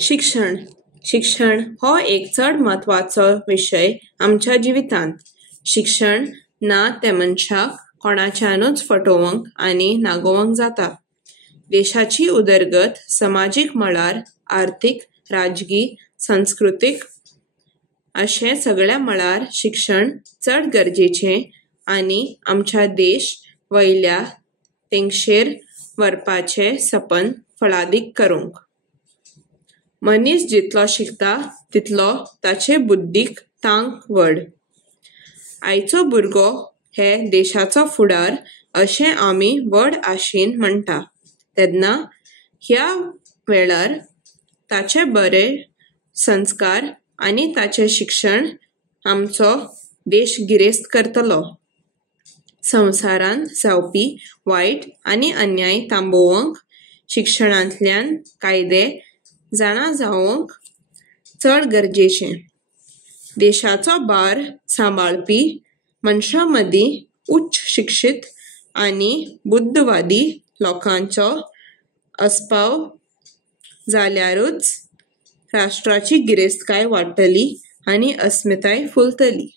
शिक्षण शिक्षण हो एक चड म्हत्वाचो विशय आमच्या जिवितांत. शिक्षण ना ते मनशाक कोणाच्यानूच फटोवंक आनी नागोवंक जाता. देशाची उदरगत समाजीक मळार आर्थीक, राजकी, संस्कृतीक अशें सगळ्या मळार शिक्षण चड गरजेचें आनी आमच्या देश वयल्या तेंगशेर व्हरपाचें सपन फळादीक करूंक. मनीस जितलो शिकता तितलो ताचे बुद्धीक तांक व्हड. आयचो भुरगो हे देशाचो फुडार अशें आमी व्हड आशेन म्हणटा. तेन्ना ह्या वेळार ताचे बरे संस्कार आनी ताचे शिक्षण आमचो देश गिरेस्त करतलो. संवसारांत जावपी वायट आनी अन्याय थांबोवंक शिक्षणांतल्यान कायदे जाणा जावंक चड गरजेचें. देशाचो भार सांबाळपी मनशां मदीं उच्च शिक्षीत आनी बुद्धवादी लोकांचो आस्पाव जाल्यारूच राष्ट्राची गिरेस्तकाय वाडटली आनी अस्मिताय फुलतली.